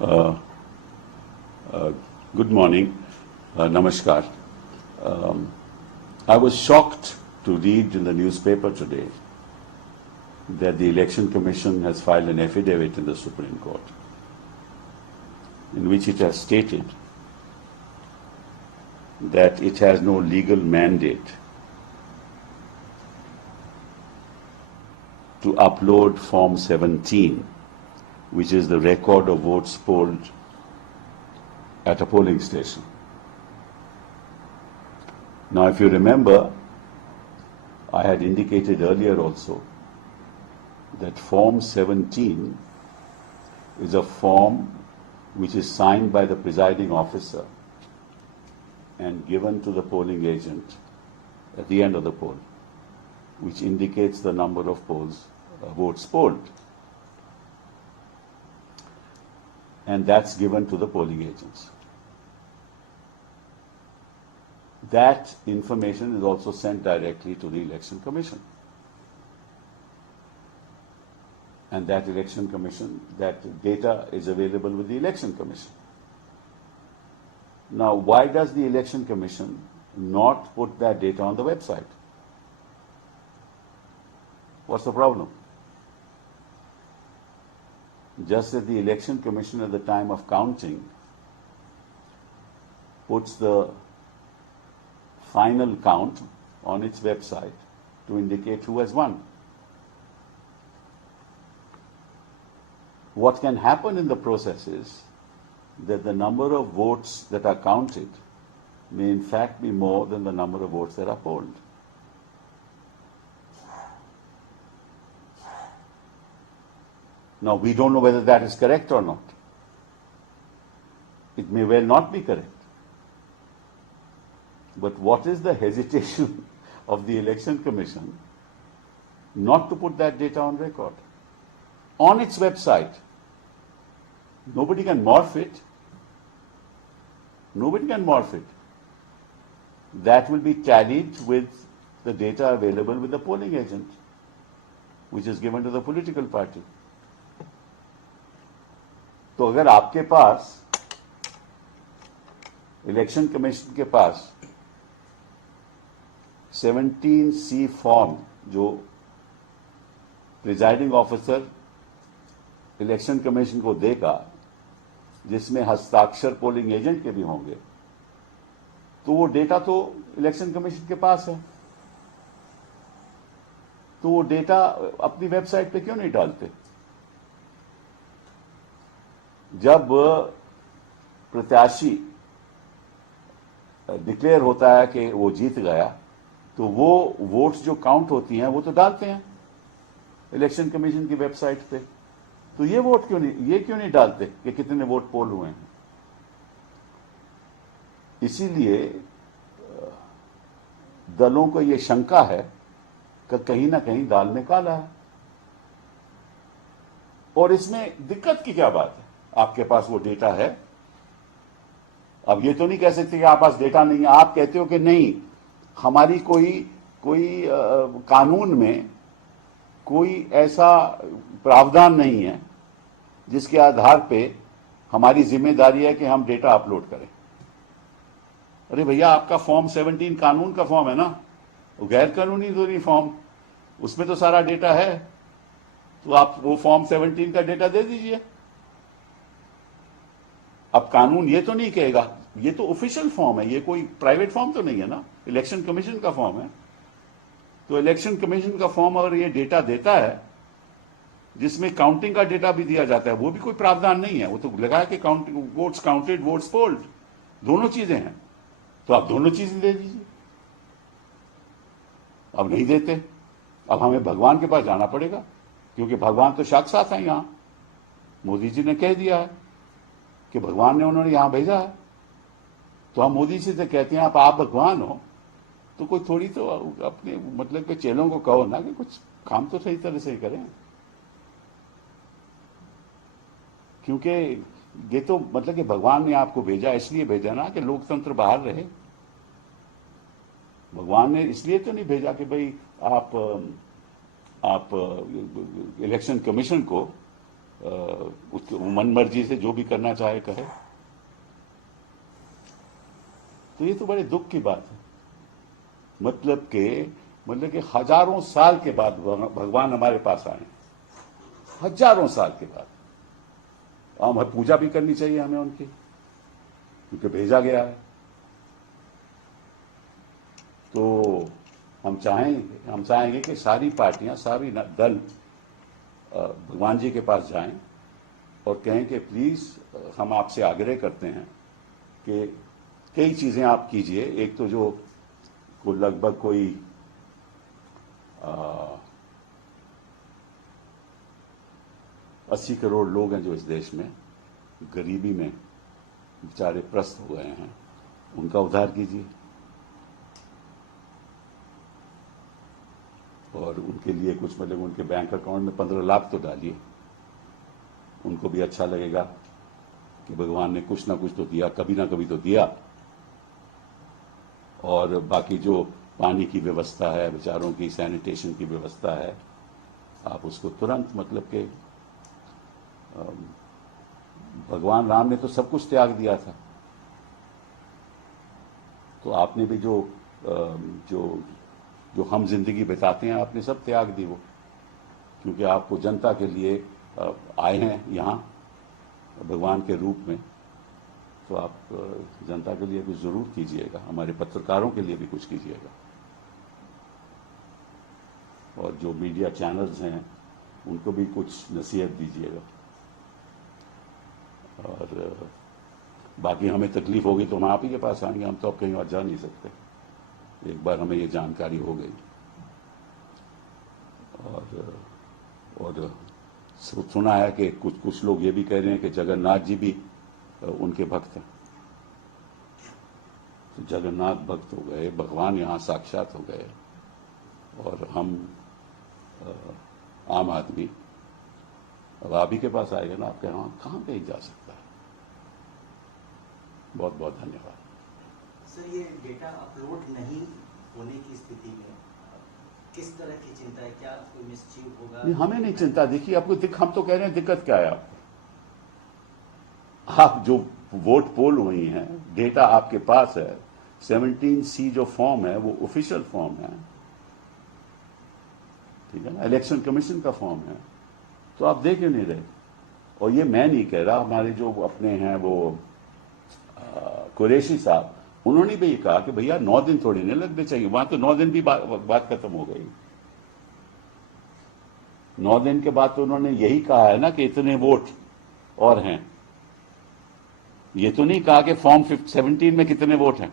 Uh, Good morning. Namaskar. I was shocked to read in the newspaper today that the Election Commission has filed an affidavit in the Supreme Court in which it has stated that it has no legal mandate to upload Form 17, which is the record of votes polled at a polling station. Now, if you remember, I had indicated earlier also that Form 17 is a form which is signed by the presiding officer and given to the polling agent at the end of the poll, which indicates the number of votes polled. And that's given to the polling agents. That information is also sent directly to the Election Commission. And that Election Commission, that data is available with the Election Commission. Now, why does the Election Commission not put that data on the website? What's the problem? Just as the Election Commission at the time of counting puts the final count on its website to indicate who has won. What can happen in the process is that the number of votes that are counted may in fact be more than the number of votes that are polled. Now, we don't know whether that is correct or not. It may well not be correct. But what is the hesitation of the Election Commission not to put that data on record? On its website. Nobody can morph it. Nobody can morph it. That will be tallied with the data available with the polling agent, which is given to the political party. तो अगर आपके पास election commission के पास 17C form जो presiding officer election commission को देगा, जिसमें हस्ताक्षर polling agent के भी होंगे, तो वो डेटा तो इलेक्शन कमीशन के पास है, तो वो डेटा अपनी वेबसाइट पे क्यों नहीं डालते? जब प्रत्याशी डिक्लेयर होता है कि वो जीत गया, तो वो वोट्स जो काउंट होती हैं वो तो डालते हैं इलेक्शन कमीशन की वेबसाइट पे। तो ये क्यों नहीं डालते कि कितने वोट पोल हुए हैं? इसीलिए दलों को ये शंका है कि कहीं ना कहीं दाल में काला है। और इसमें दिक्कत की क्या बात है? आपके पास वो डेटा है। अब ये तो नहीं कह सकते कि आप पास डेटा नहीं है। आप कहते हो कि नहीं, हमारी कोई कानून में कोई ऐसा प्रावधान नहीं है जिसके आधार पे हमारी जिम्मेदारी है कि हम डेटा अपलोड करें। अरे भैया, आपका फॉर्म 17 कानून का फॉर्म है ना, वो गैर कानूनी तो नहीं फॉर्म, उसमें तो सारा डेटा है। तो आप वो फॉर्म 17 का डेटा दे दीजिए। अब कानून ये तो नहीं कहेगा, ये तो ऑफिशियल फॉर्म है, ये कोई प्राइवेट फॉर्म तो नहीं है ना, इलेक्शन कमीशन का फॉर्म है। तो इलेक्शन कमीशन का फॉर्म अगर ये डेटा देता है जिसमें काउंटिंग का डेटा भी दिया जाता है, वो भी कोई प्रावधान नहीं है। वो तो लगा कि वोट्स काउंटेड, वोट्स पोल्ड, दोनों चीजें हैं। तो आप दोनों चीजें दे दीजिए। अब नहीं देते, अब हमें भगवान के पास जाना पड़ेगा, क्योंकि भगवान तो साक्षात है। यहां मोदी जी ने कह दिया है कि भगवान ने उन्होंने यहां भेजा है। तो हम मोदी जी से कहते हैं आप भगवान हो, तो कोई थोड़ी तो अपने मतलब के चेलों को कहो ना कि कुछ काम तो सही तरह से करें। क्योंकि ये तो मतलब कि भगवान ने आपको भेजा, इसलिए भेजा ना कि लोकतंत्र बाहर रहे। भगवान ने इसलिए तो नहीं भेजा कि भाई आप इलेक्शन कमीशन को उसकी मन मर्जी से जो भी करना चाहे करे। तो ये तो बड़े दुख की बात है। मतलब कि हजारों साल के बाद भगवान हमारे पास आए, हजारों साल के बाद। हमें पूजा भी करनी चाहिए हमें उनकी, क्योंकि भेजा गया है। तो हम चाहेंगे कि सारी पार्टियां, सारी दल भगवान जी के पास जाएं और कहें कि प्लीज हम आपसे आग्रह करते हैं कि कई चीजें आप कीजिए। एक तो जो को लगभग कोई 80 करोड़ लोग हैं जो इस देश में गरीबी में बेचारे प्रस्त हो गए हैं, उनका उद्धार कीजिए। और उनके लिए कुछ मतलब उनके बैंक अकाउंट में 15 लाख तो डालिए, उनको भी अच्छा लगेगा कि भगवान ने कुछ ना कुछ तो दिया, कभी ना कभी तो दिया। और बाकी जो पानी की व्यवस्था है, बेचारों की सैनिटेशन की व्यवस्था है, आप उसको तुरंत मतलब कि भगवान राम ने तो सब कुछ त्याग दिया था, तो आपने भी जो हम जिंदगी बिताते हैं आपने सब त्याग दी वो, क्योंकि आपको जनता के लिए आए हैं यहाँ भगवान के रूप में। तो आप जनता के लिए कुछ जरूर कीजिएगा, हमारे पत्रकारों के लिए भी कुछ कीजिएगा, और जो मीडिया चैनल्स हैं उनको भी कुछ नसीहत दीजिएगा। और बाकी हमें तकलीफ होगी तो हम आप ही के पास आएंगे, हम तो अब कहीं और जा नहीं सकते। एक बार हमें ये जानकारी हो गई। और सुना है कि कुछ लोग ये भी कह रहे हैं कि जगन्नाथ जी भी उनके भक्त हैं। तो जगन्नाथ भक्त हो गए, भगवान यहाँ साक्षात हो गए, और हम आम आदमी अब आप ही के पास आएगा ना, आप कह रहे हैं कहाँ कहीं जा सकता है। बहुत बहुत धन्यवाद। सर, ये डेटा अपलोड नहीं होने की स्थिति में किस तरह की चिंता है? क्या कोई मिसचीव होगा? नहीं, हमें नहीं चिंता। देखिए आपको हम तो कह रहे हैं दिक्कत क्या है आपको। आप जो वोट पोल हुई हैं, डेटा आपके पास है, 17C जो फॉर्म है वो ऑफिशियल फॉर्म है, ठीक है ना, इलेक्शन कमीशन का फॉर्म है, तो आप देख नहीं रहे। और ये मैं नहीं कह रहा, हमारे जो अपने हैं वो कुरैशी साहब, उन्होंने भी कहा कि भैया 9 दिन थोड़ी नहीं लगने चाहिए। वहां तो 9 दिन भी बात खत्म हो गई। 9 दिन के बाद तो उन्होंने यही कहा है ना कि इतने वोट और हैं। ये तो नहीं कहा कि फॉर्म 17 में कितने वोट हैं,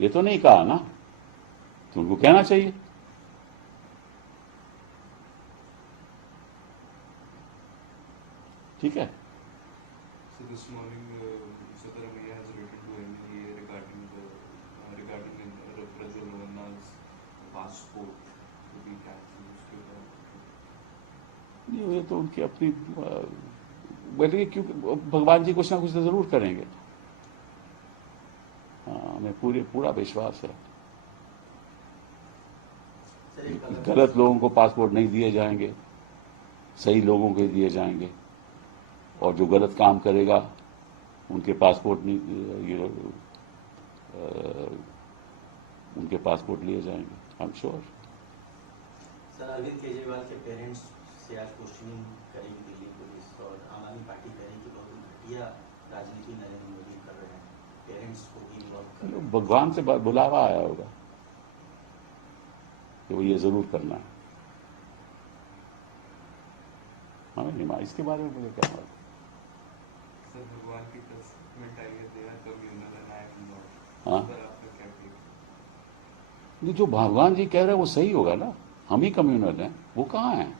ये तो नहीं कहा ना, तो उनको कहना चाहिए। ठीक है। So this morning, Siddharamaiah has written to MEA regarding Prajwal Ravana's passport to be cancelled. ये तो उनकी अपनी बोलिए, क्योंकि भगवान जी कुछ ना कुछ तो जरूर करेंगे। हाँ, हमें पूरा विश्वास है। गलत लोगों को पासपोर्ट नहीं दिए जाएंगे, सही लोगों को दिए जाएंगे, और जो गलत काम करेगा उनके पासपोर्ट नहीं, उनके पासपोर्ट लिए जाएंगे, I am sure. Sir, Arvind Kejriwal के पेरेंट्स से आज क्वेश्चनिंग करेगी दिल्ली पुलिस, और आम आदमी पार्टी करेगी कि बहुत घटिया राजनीति नरेंद्र मोदी कर रहे हैं, पेरेंट्स को भी इन्वॉल्व कर रहे हैं। भगवान से बुलावा आया होगा कि वो ये जरूर करना है। हमें नहीं मालूम इसके बारे में, मुझे क्या मालूम। सर, भगवान की तस्वीर आई है, they are communal and I am not. हाँ, सर आपका क्या कहना? जो भगवान जी कह रहे हैं वो सही होगा ना। हम ही कम्युनल हैं, वो कहाँ हैं?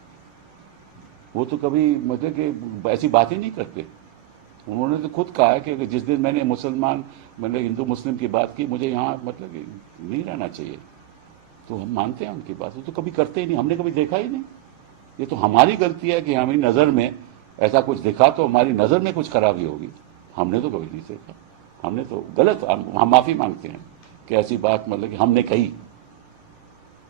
वो तो कभी मतलब कि ऐसी बात ही नहीं करते। उन्होंने तो खुद कहा है कि जिस दिन मैंने हिंदू मुस्लिम की बात की, मुझे यहाँ मतलब कि नहीं रहना चाहिए। तो हम मानते हैं उनकी बात, वो तो कभी करते ही नहीं, हमने कभी देखा ही नहीं। ये तो हमारी गलती है कि हमारी नज़र में ऐसा कुछ दिखा, तो हमारी नज़र में कुछ खराबी होगी। हमने तो कभी नहीं देखा, हमने तो गलत, हम माफ़ी मांगते हैं कि ऐसी बात मतलब कि हमने कही।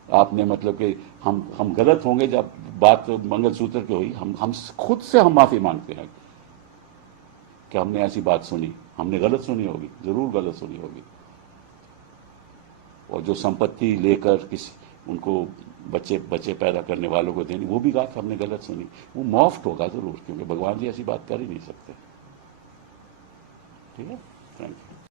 आपने मतलब कि हम गलत होंगे जब बात मंगलसूत्र की हुई, हम खुद से हम माफी मांगते हैं कि हमने ऐसी बात सुनी, हमने गलत सुनी होगी, जरूर गलत सुनी होगी। और जो संपत्ति लेकर किसी उनको बच्चे पैदा करने वालों को देनी, वो भी बात हमने गलत सुनी, वो मॉफ्ट होगा जरूर, क्योंकि भगवान जी ऐसी बात कर ही नहीं सकते। ठीक है, थैंक यू।